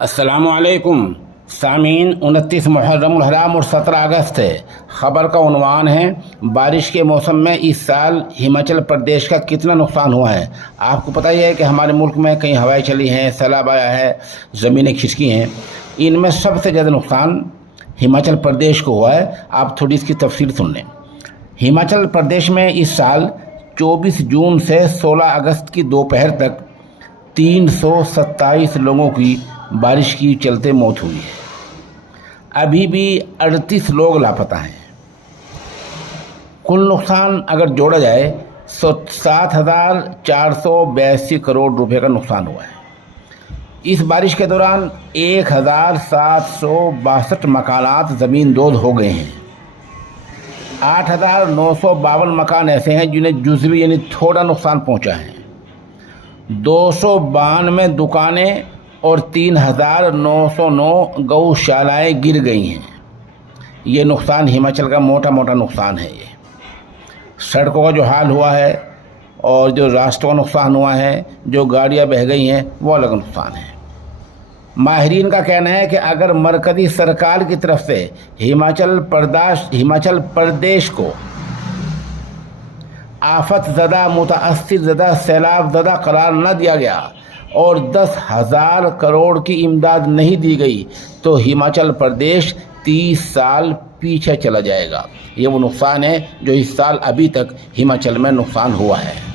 अस्सलाम वालेकुम सामीन। 29 मुहर्रम الحرام और 17 अगस्त है। ख़बर का उन्वान है बारिश के मौसम में इस साल हिमाचल प्रदेश का कितना नुकसान हुआ है। आपको पता ही है कि हमारे मुल्क में कई हवाएं चली हैं, सैलाब आया है, ज़मीनें खिसकी हैं। इनमें सबसे ज़्यादा नुकसान हिमाचल प्रदेश को हुआ है। आप थोड़ी इसकी तफसील सुन लें। हिमाचल प्रदेश में इस साल 24 जून से 16 अगस्त की दोपहर तक 327 लोगों की बारिश की चलते मौत हुई है। अभी भी 38 लोग लापता हैं। कुल नुकसान अगर जोड़ा जाए तो 7,482 करोड़ रुपए का नुकसान हुआ है। इस बारिश के दौरान 1,762 मकानात ज़मींदोज़ हो गए हैं। 8,952 मकान ऐसे हैं जिन्हें जुज़वी यानी थोड़ा नुकसान पहुंचा है। 292 दुकानें और 3,909 गौशालाएं गिर गई हैं। ये नुकसान हिमाचल का मोटा मोटा नुकसान है। ये सड़कों का जो हाल हुआ है और जो रास्तों का नुकसान हुआ है, जो गाड़ियां बह गई हैं, वो अलग नुकसान है। माहिरीन का कहना है कि अगर मरकज़ी सरकार की तरफ से हिमाचल प्रदेश को आफत ज़दा, मुताअस्सिर ज़दा, सैलाब ज़दा करार न दिया गया और 10,000 करोड़ की इमदाद नहीं दी गई तो हिमाचल प्रदेश 30 साल पीछे चला जाएगा। ये वो नुकसान है जो इस साल अभी तक हिमाचल में नुकसान हुआ है।